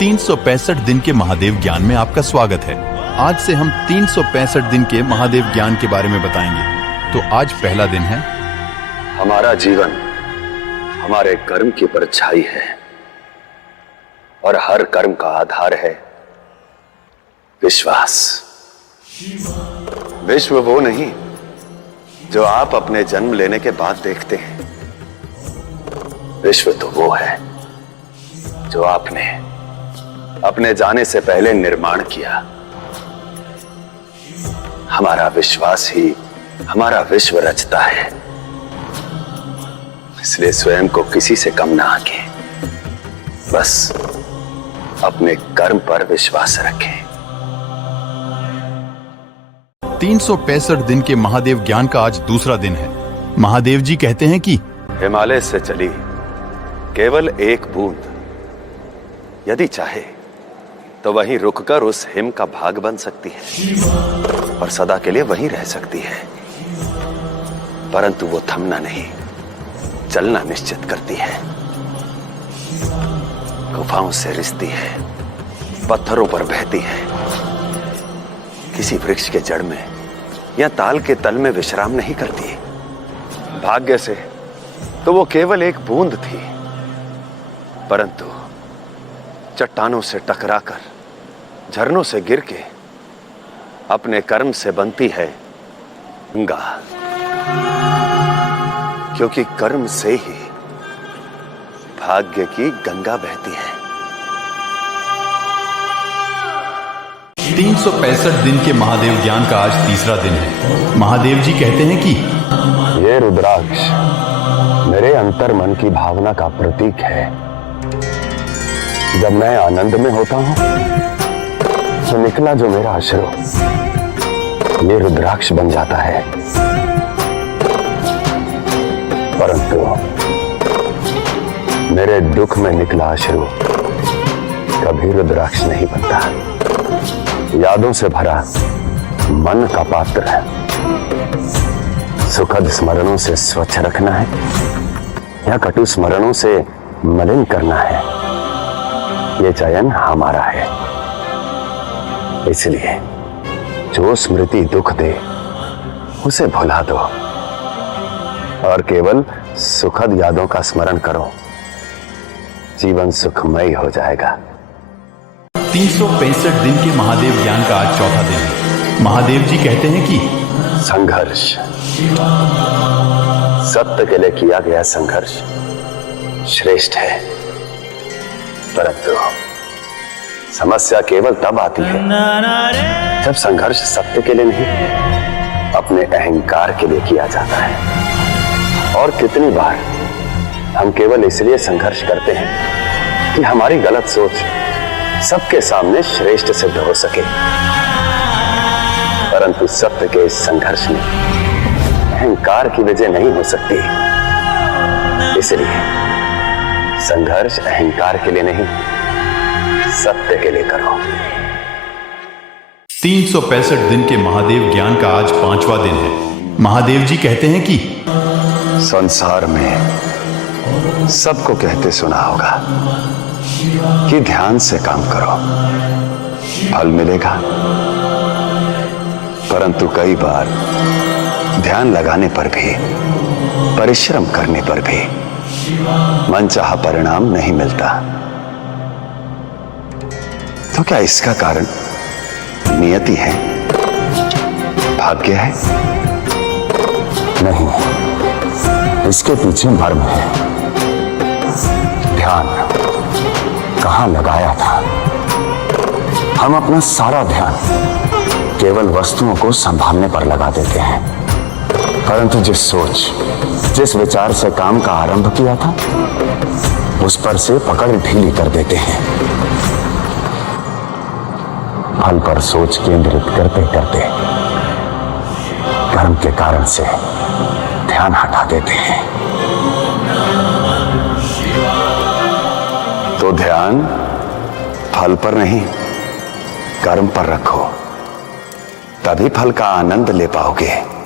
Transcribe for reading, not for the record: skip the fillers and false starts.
365 दिन के महादेव ज्ञान में आपका स्वागत है। आज से हम 365 दिन के महादेव ज्ञान के बारे में बताएंगे। तो आज पहला दिन है। हमारा जीवन हमारे कर्म की परछाई है और हर कर्म का आधार है विश्वास। विश्व वो नहीं जो आप अपने जन्म लेने के बाद देखते हैं। विश्व तो वो है जो आपने अपने जाने से पहले निर्माण किया। हमारा विश्वास ही हमारा विश्व रचता है। इसलिए स्वयं को किसी से कम ना आंके, बस अपने कर्म पर विश्वास रखें। 365 दिन के महादेव ज्ञान का आज दूसरा दिन है। महादेव जी कहते हैं कि हिमालय से चली केवल एक बूंद यदि चाहे तो वहीं रुककर उस हिम का भाग बन सकती है और सदा के लिए वहीं रह सकती है। परंतु वो थमना नहीं, चलना निश्चित करती है। गुफाओं से रिसती है, पत्थरों पर बहती है, किसी वृक्ष के जड़ में या ताल के तल में विश्राम नहीं करती। भाग्य से तो वो केवल एक बूंद थी, परंतु चट्टानों से टकराकर, झरनों से गिर के अपने कर्म से बनती है गंगा। क्योंकि कर्म से ही भाग्य की गंगा बहती है। 365 दिन के महादेव ज्ञान का आज तीसरा दिन है। महादेव जी कहते हैं कि ये रुद्राक्ष मेरे अंतर मन की भावना का प्रतीक है। जब मैं आनंद में होता हूं तो निकला जो मेरा अश्रु ये रुद्राक्ष बन जाता है। परंतु मेरे दुख में निकला अश्रु कभी रुद्राक्ष नहीं बनता। यादों से भरा मन का पात्र है। सुखद स्मरणों से स्वच्छ रखना है या कटु स्मरणों से मलिन करना है, ये चयन हमारा है। इसलिए जो स्मृति दुख दे उसे भुला दो और केवल सुखद यादों का स्मरण करो। जीवन सुखमय हो जाएगा। 365 दिन के महादेव ज्ञान का आज चौथा दिन है। महादेव जी कहते हैं कि संघर्ष, सत्य के लिए किया गया संघर्ष श्रेष्ठ है। परंतु समस्या केवल तब आती है जब संघर्ष सत्य के लिए नहीं, अपने अहंकार के लिए किया जाता है। और कितनी बार हम केवल इसलिए संघर्ष करते हैं कि हमारी गलत सोच सबके सामने श्रेष्ठ सिद्ध हो सके। परंतु सत्य के इस संघर्ष में अहंकार की विजय नहीं हो सकती। इसलिए संघर्ष अहंकार के लिए नहीं, सत्य के लिए करो। 365 दिन के महादेव ज्ञान का आज पांचवा दिन है। महादेव जी कहते हैं कि संसार में सबको कहते सुना होगा कि ध्यान से काम करो, फल मिलेगा। परंतु कई बार ध्यान लगाने पर भी, परिश्रम करने पर भी मनचाहा परिणाम नहीं मिलता। तो क्या इसका कारण नियति है, भाग्य है? नहीं, इसके पीछे मर्म है। ध्यान कहां लगाया था? हम अपना सारा ध्यान केवल वस्तुओं को संभालने पर लगा देते हैं। परंतु जिस सोच, जिस विचार से काम का आरंभ किया था, उस पर से पकड़ ढीली कर देते हैं। फल पर सोच केंद्रित करते करते कर्म के कारण से ध्यान हटा देते हैं। तो ध्यान फल पर नहीं, कर्म पर रखो, तभी फल का आनंद ले पाओगे।